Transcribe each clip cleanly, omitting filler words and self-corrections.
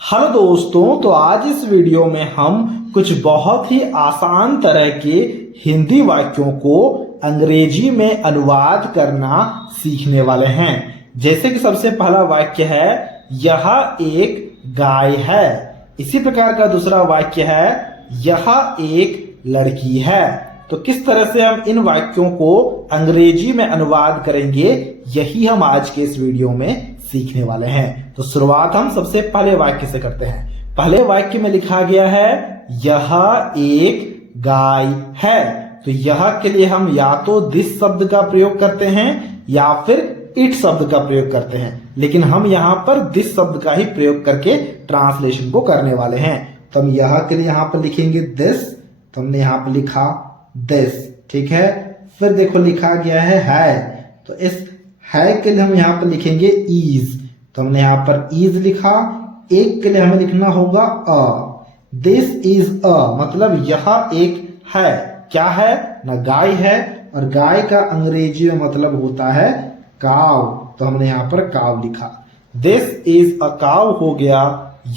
Hello दोस्तों, तो आज इस वीडियो में हम कुछ बहुत ही आसान तरह के हिंदी वाक्यों को अंग्रेजी में अनुवाद करना सीखने वाले हैं। जैसे कि सबसे पहला वाक्य है, यह एक गाय है। इसी प्रकार का दूसरा वाक्य है, यह एक लड़की है। तो किस तरह से हम इन वाक्यों को अंग्रेजी में अनुवाद करेंगे, यही हम आज के इस वीडियो में सीखने वाले हैं। तो शुरुआत हम सबसे पहले वाक्य से करते हैं। पहले वाक्य में लिखा गया है, यह एक गाय है। तो यह के लिए हम या तो दिस शब्द का प्रयोग करते हैं या फिर इट शब्द का प्रयोग करते हैं, लेकिन हम यहाँ पर दिस शब्द का ही प्रयोग करके ट्रांसलेशन को करने वाले हैं। तो हम यह के लिए यहाँ पर लिखेंगे दिस, तो हमने यहाँ पर लिखा दिस, ठीक है। फिर देखो लिखा गया है, तो इस है के लिए हम यहाँ पर लिखेंगे इज, तो हमने यहाँ पर इज लिखा। एक के लिए हमें लिखना होगा अ, दिस इज अ, मतलब यह एक है। क्या है ना, गाय है, और गाय का अंग्रेजी में मतलब होता है काव, तो हमने यहाँ पर काव लिखा। दिस इज अ काव हो गया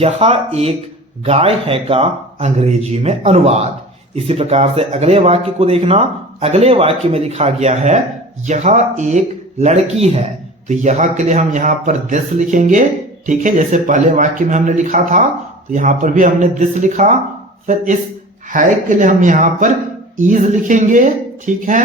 यह एक गाय है का अंग्रेजी में अनुवाद। इसी प्रकार से अगले वाक्य को देखना। अगले वाक्य में लिखा गया है, यह एक लड़की है। तो यह के लिए हम यहाँ पर दिस लिखेंगे, ठीक है। जैसे पहले वाक्य में हमने लिखा था, तो यहाँ पर भी हमने दिस लिखा। फिर इस है के लिए हम यहाँ पर इज लिखेंगे, ठीक है।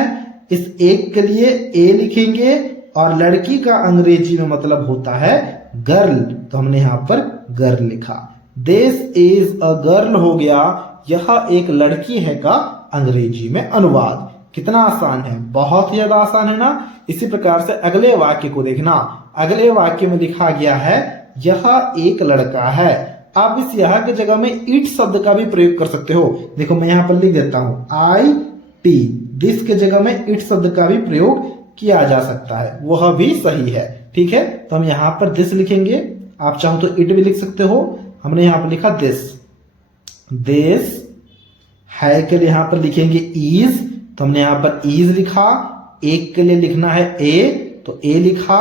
इस एक के लिए ए लिखेंगे, और लड़की का अंग्रेजी में मतलब होता है गर्ल, तो हमने यहाँ पर गर्ल लिखा। दिस इज अ गर्ल हो गया यह एक लड़की है का अंग्रेजी में अनुवाद। कितना आसान है, बहुत ही ज्यादा आसान है ना। इसी प्रकार से अगले वाक्य को देखना। अगले वाक्य में लिखा गया है, यह एक लड़का है। आप इस यह के जगह में इट शब्द का भी प्रयोग कर सकते हो। देखो मैं यहाँ पर लिख देता हूं आई टी, दिस के जगह में इट शब्द का भी प्रयोग किया जा सकता है, वह भी सही है, ठीक है। तो हम यहाँ पर दिस लिखेंगे, आप चाहो तो इट भी लिख सकते हो। हमने यहाँ पर लिखा दिस। दिस है के लिए यहाँ पर लिखेंगे इज, तो हमने यहाँ पर इज लिखा। एक के लिए लिखना है ए, तो ए लिखा।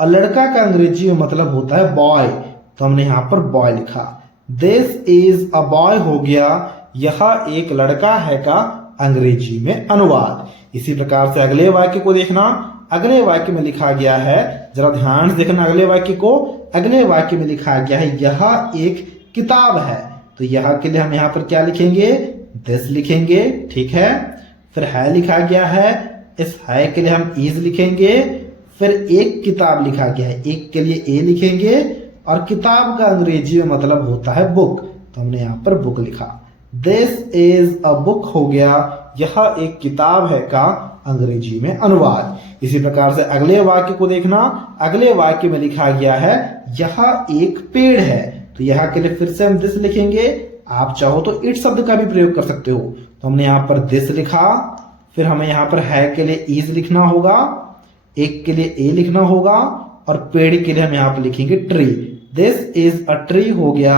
और लड़का का अंग्रेजी में मतलब होता है बॉय, तो हमने यहाँ पर बॉय लिखा। दिस इज अ बॉय हो गया यह एक लड़का है का अंग्रेजी में अनुवाद। इसी प्रकार से अगले वाक्य को देखना। अगले वाक्य में लिखा गया है, जरा ध्यान से देखना अगले वाक्य को। अगले वाक्य में लिखा गया है, यह एक किताब है। तो यह के लिए हम यहाँ पर क्या लिखेंगे, दिस लिखेंगे, ठीक है। फिर है लिखा गया है, इस है के लिए हम इज लिखेंगे। फिर एक किताब लिखा गया है, एक के लिए ए लिखेंगे, और किताब का अंग्रेजी में मतलब होता है बुक, तो हमने यहाँ पर बुक लिखा। दिस इज अ बुक हो गया यह एक किताब है का अंग्रेजी में अनुवाद। इसी प्रकार से अगले वाक्य को देखना। अगले वाक्य में लिखा गया है, यह एक पेड़ है। तो यह के लिए फिर से हम दिस लिखेंगे, आप चाहो तो इट शब्द का भी प्रयोग कर सकते हो। तो हमने यहाँ पर दिस लिखा। फिर हमें यहाँ पर है के लिए इज लिखना होगा, एक के लिए ए लिखना होगा, और पेड़ के लिए हम यहाँ पर लिखेंगे tree. This is a tree हो गया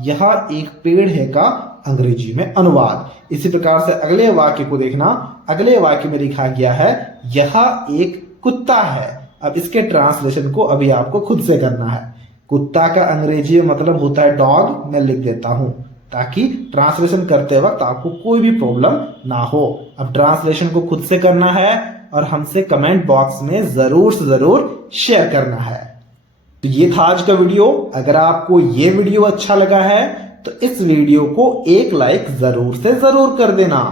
यह एक पेड़ है का अंग्रेजी में अनुवाद। इसी प्रकार से अगले वाक्य को देखना। अगले वाक्य में लिखा गया है, यह एक कुत्ता है। अब इसके ट्रांसलेशन को अभी आपको खुद से करना है। कुत्ता का अंग्रेजी में मतलब होता है डॉग, मैं लिख देता हूं ताकि ट्रांसलेशन करते वक्त आपको कोई भी प्रॉब्लम ना हो। अब ट्रांसलेशन को खुद से करना है और हमसे कमेंट बॉक्स में जरूर से जरूर शेयर करना है। तो ये था आज का वीडियो। अगर आपको ये वीडियो अच्छा लगा है तो इस वीडियो को एक लाइक जरूर से जरूर कर देना।